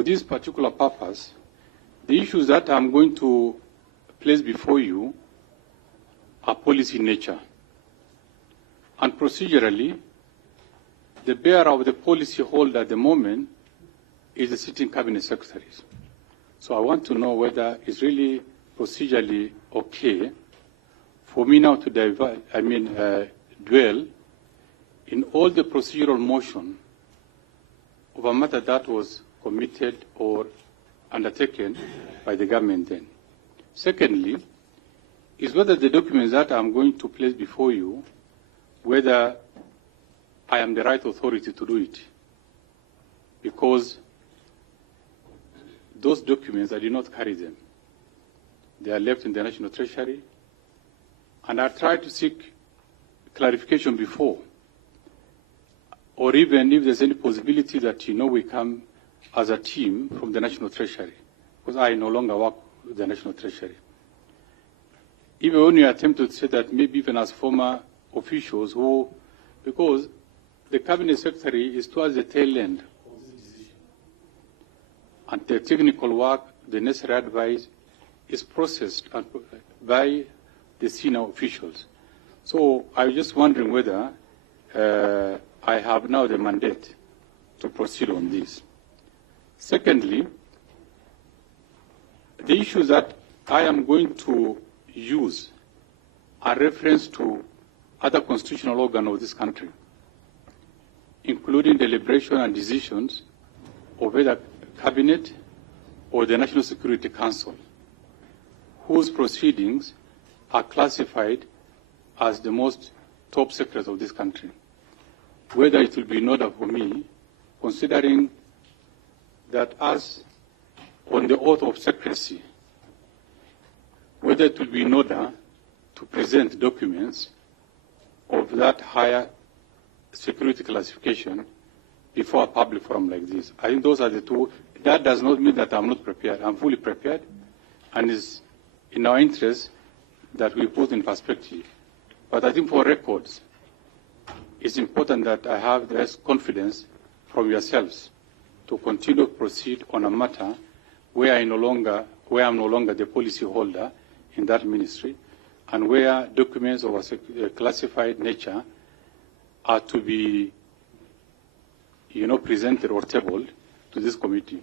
for this particular purpose, the issues that I'm going to place before you are policy in nature. And procedurally, the bearer of the policy holder at the moment is the sitting cabinet secretaries. So I want to know whether it's really procedurally okay for me now to dwell in all the procedural motion of a matter that was committed or undertaken by the government then. Secondly, is whether the documents that I'm going to place before you, whether I am the right authority to do it. Because those documents, I did not carry them. They are left in the National Treasury. And I tried to seek clarification before. Or even if there's any possibility that, we come as a team from the National Treasury. Because I no longer work with the National Treasury. Even when you attempt to say that maybe even as former officials who, because the Cabinet Secretary is towards the tail end. And the technical work, the necessary advice is processed by the senior officials. So I was just wondering whether I have now the mandate to proceed on this. Secondly, the issues that I am going to use are reference to other constitutional organs of this country, including deliberation and decisions of either Cabinet or the National Security Council, whose proceedings are classified as the most top secrets of this country. Whether it will be in order for me, considering that as on the oath of secrecy, whether it will be in order to present documents of that higher security classification before a public forum like this. I think those are the two. That does not mean that I'm not prepared. I'm fully prepared, and it's in our interest that we put in perspective. But I think for records, it's important that I have the confidence from yourselves to continue to proceed on a matter where I'm no longer the policy holder in that ministry, and where documents of a classified nature are to be, presented or tabled to this committee.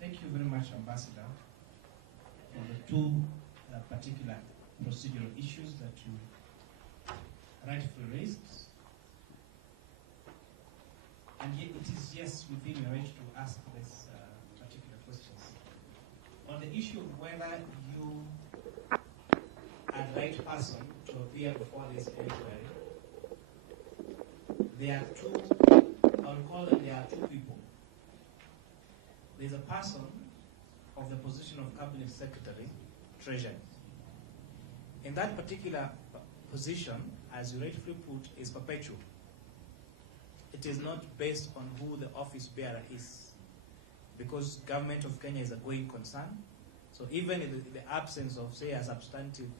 Thank you very much, Ambassador, for the two particular procedural issues that you rightfully raised. And yet it is, yes, within your right to ask this particular questions. On the issue of whether you are the right person to appear before this inquiry, there are two, I would call them, there are two people. There's a person of the position of Cabinet Secretary, Treasury. In that particular position, as you rightfully put, is perpetual. It is not based on who the office bearer is, because government of Kenya is a going concern. So even in the absence of, say, a substantive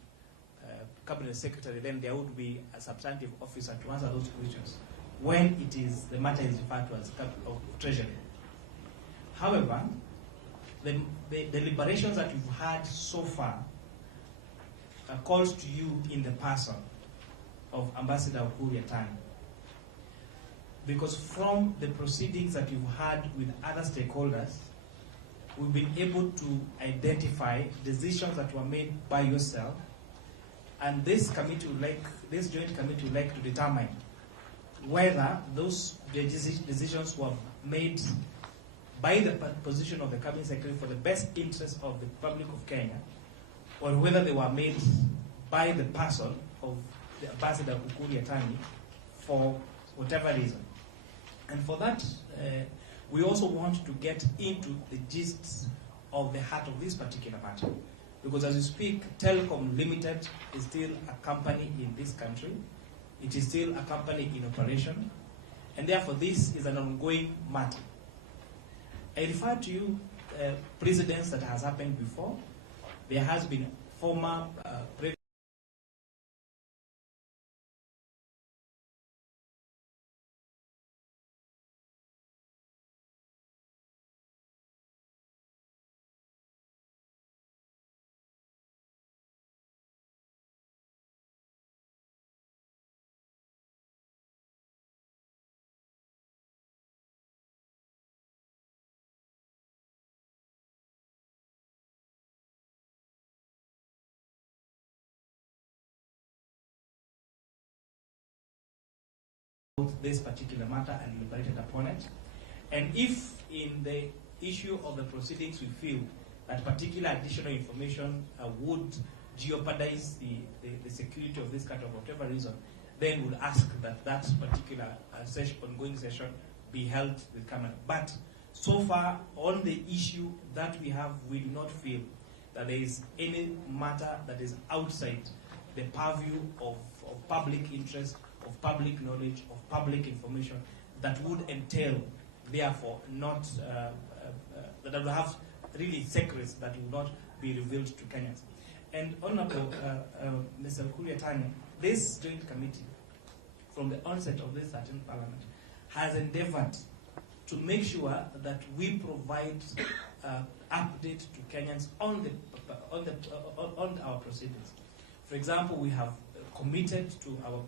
Cabinet Secretary, then there would be a substantive officer to answer those questions when it is the matter is referred to as Treasury. However, the deliberations that you've had so far calls to you in the person of Ambassador Ukur Yatani. Because from the proceedings that you've had with other stakeholders, we've been able to identify decisions that were made by yourself, and this committee this joint committee would like to determine whether those decisions were made by the position of the Cabinet Secretary for the best interest of the Republic of Kenya, or whether they were made by the person of the Ambassador Ukur Yatani for whatever reason. And for that, we also want to get into the gist of the heart of this particular matter. Because as you speak, Telkom Limited is still a company in this country. It is still a company in operation. And therefore, this is an ongoing matter. I refer to you precedents that has happened before. There has been former this particular matter and deliberated upon it. And if in the issue of the proceedings we feel that particular additional information would jeopardize the security of this kind of whatever reason, then we'll ask that that particular ongoing session be held with camera. But so far on the issue that we have, we do not feel that there is any matter that is outside the purview of public interest, of public knowledge, of public information that would entail, therefore, not that will have really secrets that will not be revealed to Kenyans. And Honorable Mr. Ukur Yatani, this joint committee, from the onset of this 13th Parliament, has endeavored to make sure that we provide update to Kenyans on our proceedings. For example, we have committed to our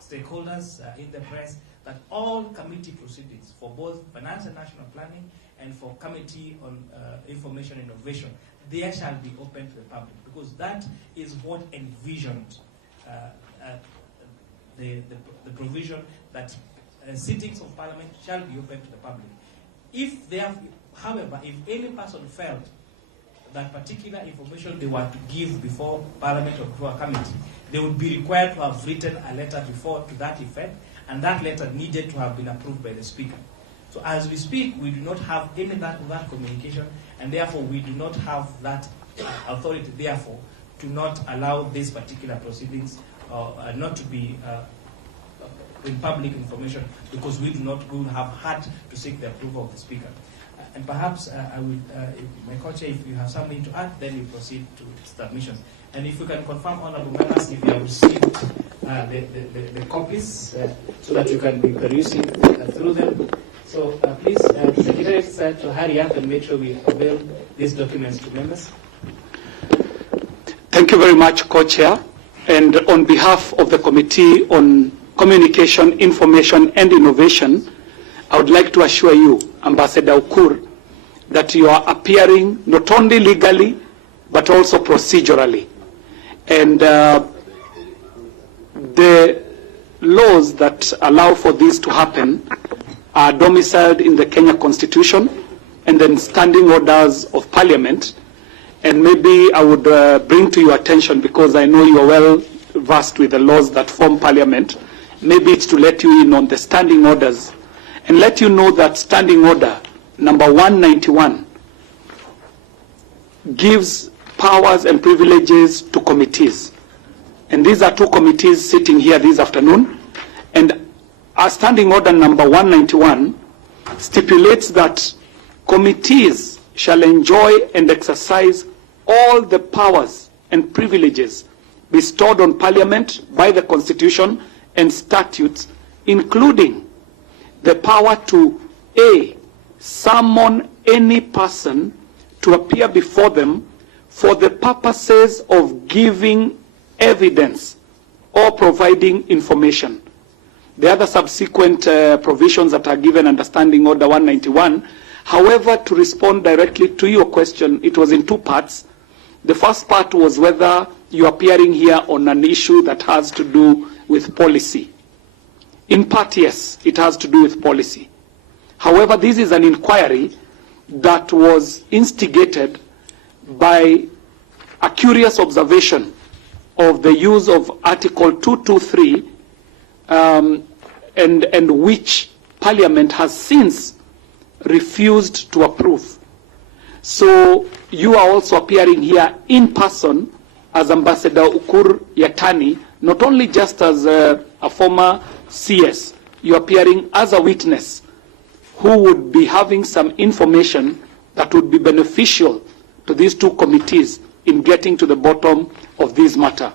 stakeholders in the press that all committee proceedings for both finance and national planning and for committee on information innovation, they shall be open to the public, because that is what envisioned the provision that sittings of parliament shall be open to the public. If they have, however, if any person felt that particular information they were to give before Parliament or before a committee, they would be required to have written a letter before to that effect, and that letter needed to have been approved by the Speaker. So as we speak, we do not have any of that communication, and therefore we do not have that authority, therefore, to not allow these particular proceedings not to be in public information, because we would have had to seek the approval of the Speaker. And perhaps I will, my co-chair, if you have something to add, then we proceed to submissions. And if you can confirm, Honourable members, if you have received the copies, so that you can be perusing through them. So please, Secretary, to hurry up and make sure we avail these documents to members. Thank you very much, Co-Chair. And on behalf of the Committee on Communication, Information and Innovation, I would like to assure you, Ambassador Ukur, that you are appearing not only legally, but also procedurally. And the laws that allow for this to happen are domiciled in the Kenya Constitution and then standing orders of Parliament. And maybe I would bring to your attention, because I know you are well versed with the laws that form Parliament, maybe it's to let you in on the standing orders and let you know that standing order number 191 gives powers and privileges to committees. And these are two committees sitting here this afternoon. And our standing order number 191 stipulates that committees shall enjoy and exercise all the powers and privileges bestowed on Parliament by the Constitution and statutes, including the power to A, summon any person to appear before them for the purposes of giving evidence or providing information. The other subsequent provisions that are given under Standing Order 191, however, to respond directly to your question, it was in two parts. The first part was whether you are appearing here on an issue that has to do with policy. In part, yes, it has to do with policy. However, this is an inquiry that was instigated by a curious observation of the use of Article 223, and which Parliament has since refused to approve. So you are also appearing here in person as Ambassador Ukur Yatani, not only just as a former CS, you are appearing as a witness who would be having some information that would be beneficial to these two committees in getting to the bottom of this matter.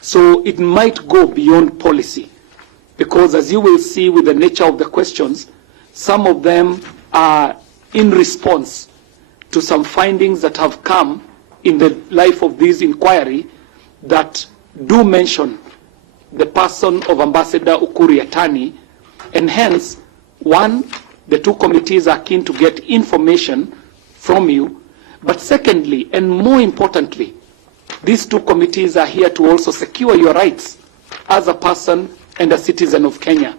So it might go beyond policy, because as you will see with the nature of the questions, some of them are in response to some findings that have come in the life of this inquiry that do mention the person of Ambassador Ukur Yatani, and hence, one, the two committees are keen to get information from you, but secondly, and more importantly, these two committees are here to also secure your rights as a person and a citizen of Kenya.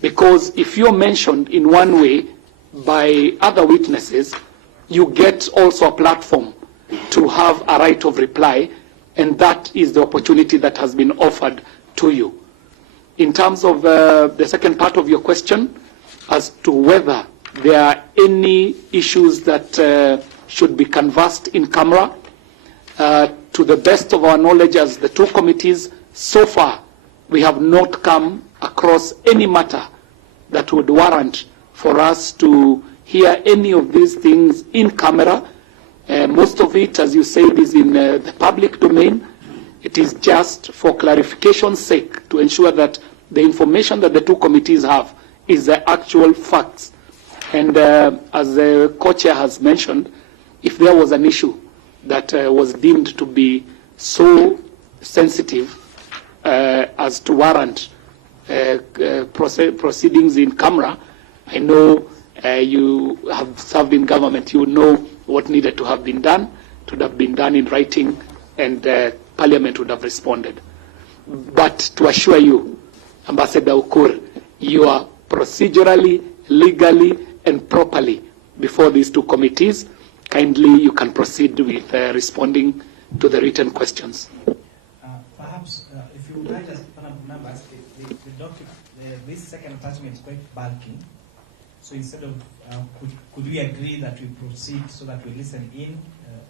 Because if you're mentioned in one way by other witnesses, you get also a platform to have a right of reply, and that is the opportunity that has been offered to you. In terms of the second part of your question, as to whether there are any issues that should be canvassed in camera, to the best of our knowledge as the two committees, so far we have not come across any matter that would warrant for us to hear any of these things in camera. Most of it, as you said, is in the public domain. It is just for clarification's sake to ensure that the information that the two committees have is the actual facts. And as the co-chair has mentioned, if there was an issue that was deemed to be so sensitive as to warrant proceedings in camera, I know you have served in government, you know what needed to have been done. It would have been done in writing, and Parliament would have responded. But to assure you, Ambassador Ukur, you are procedurally, legally, and properly before these two committees. Kindly, you can proceed with responding to the written questions. Perhaps, if you would like us, members, the document, this second attachment is quite bulky. So instead of, could we agree that we proceed so that we listen in,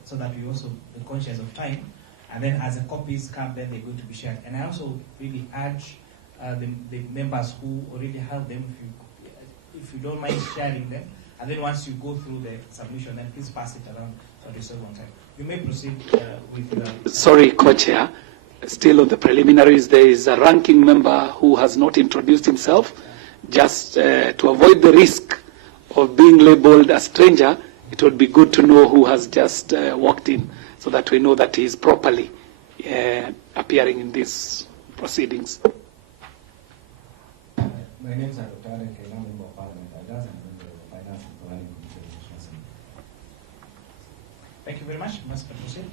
so that we also be conscious of time, and then as the copies come, then they're going to be shared. And I also really urge the members who already have them, if you don't mind sharing them, and then once you go through the submission, then please pass it around so they serve on time. You may proceed with... Sorry, Co-Chair. Still on the preliminaries, there is a ranking member who has not introduced himself. Just to avoid the risk of being labeled a stranger, it would be good to know who has just walked in, so that we know that he is properly appearing in these proceedings. My name is Dr. Kela, Member of Parliament. I just am member of the Finance and Planning Committee. Thank you very much. Must proceed.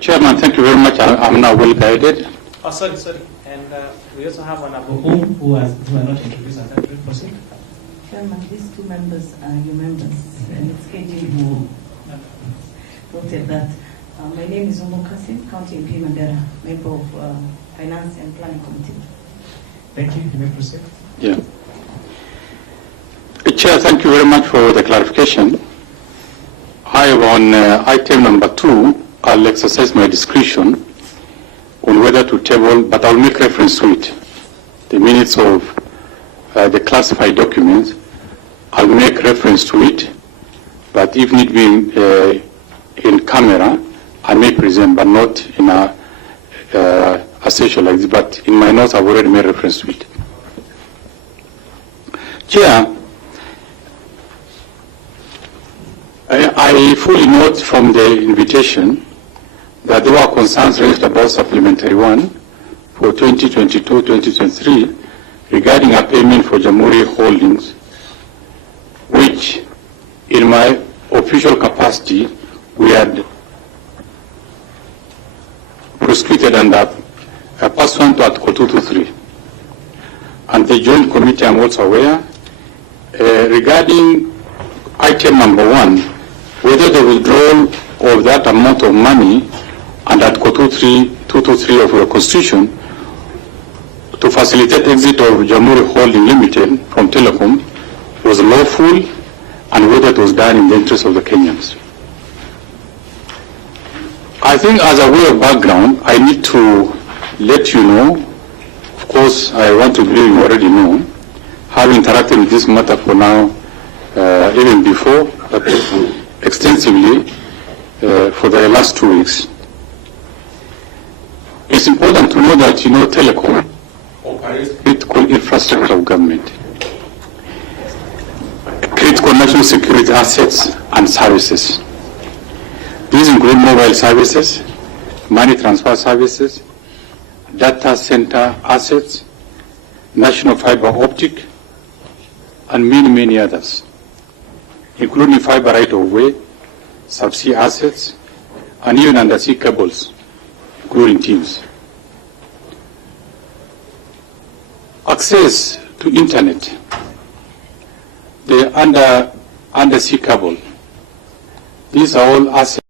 Chairman, thank you very much. I'm now well guided. Oh, sorry. And we also have an Abu who are not introduced. Proceed. Chairman, these two members are your members, and it's KG who noted that. My name is Ukur Kasim, County MP Mandera, member of Finance and Planning Committee. Thank you. You may proceed. Yeah. Chair, thank you very much for the clarification. I have on item number 2, I'll exercise my discretion on whether to table, but I'll make reference to it. The minutes of the classified documents, I'll make reference to it, but if need be in camera, I may present, but not in a session like this, but in my notes I've already made reference to it. Chair, I fully note from the invitation that there were concerns raised about supplementary 1 for 2022-2023 regarding a payment for Jamhuri Holdings, which in my official capacity we had prosecuted under pursuant to Article 223. And the Joint Committee, I'm also aware, regarding item number 1, whether the withdrawal of that amount of money under Article 223 of the Constitution to facilitate exit of Jamhuri Holding Limited from Telkom was lawful, and whether it was done in the interest of the Kenyans. I think as a way of background, I need to let you know, of course I want to believe you already know, have interacted with this matter for now, even before, but extensively for the last 2 weeks. It's important to know that, Telkom operates critical infrastructure of government, critical national security assets and services. These include mobile services, money transfer services, data center assets, national fiber optic, and many, many others, including fiber right-of-way, subsea assets, and even undersea cables, including teams. Access to internet, the undersea cable, these are all assets